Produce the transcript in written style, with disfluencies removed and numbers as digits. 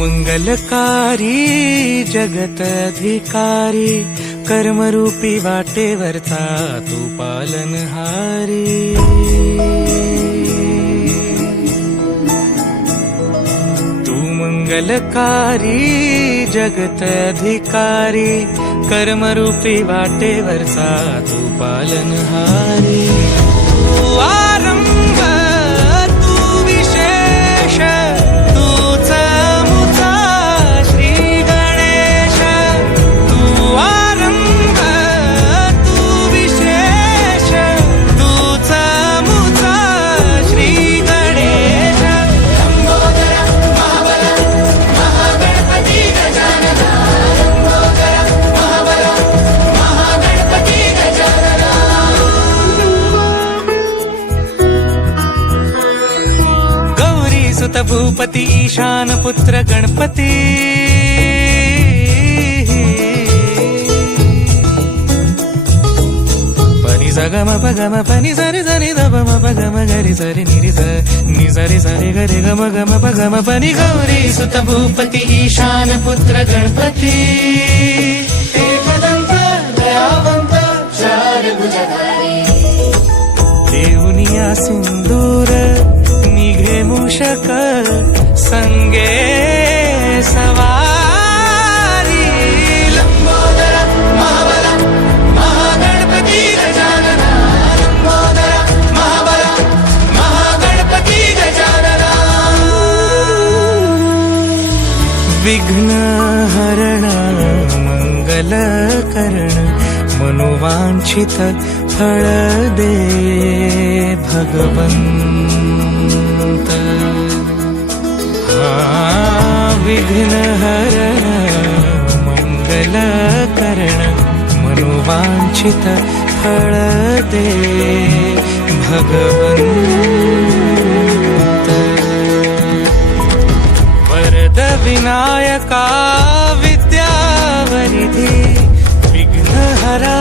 मंगलकारी जगत अधिकारी कर्मरूपी वाटेवरचा तू पालनहारी। तू मंगलकारी जगत अधिकारी कर्मरूपी वाटेवरचा तू पालनहारी। तू आरंभ तू विशेष तूच मुचा श्री गणेश। तू आरंभ तू विशेष तूच मुचा श्री गणेश। लंबोदर महाबल महागणपती गजानना। लंबोदर महाबल महागणपती गजानना। गौरी सुत भूपती ईशान पुत्र गणपती। पनि सगम पगम पनि सरि सरि ध म पगम गरि सरि निरि स नि सरि सरि गरि गम गम पगम पनि। गौरी सुत भूपती ईशान पुत्र गणपती। एकदंत दयावंत चार भुजधारी। देऊनिया सिंदूर निघे मूषक संगे सवारी। लंबोदर महाबल महागणपती गजानना। लंबोदर महाबल महागणपती गजानना। विघ्न हरण मंगल करण मनोवांछित फळ दे भगवंत। विघ्न हरण मंगल करण मनोवांछित फळ दे भगवंत। वरद विनायका विद्यावरिधी विघ्नहरा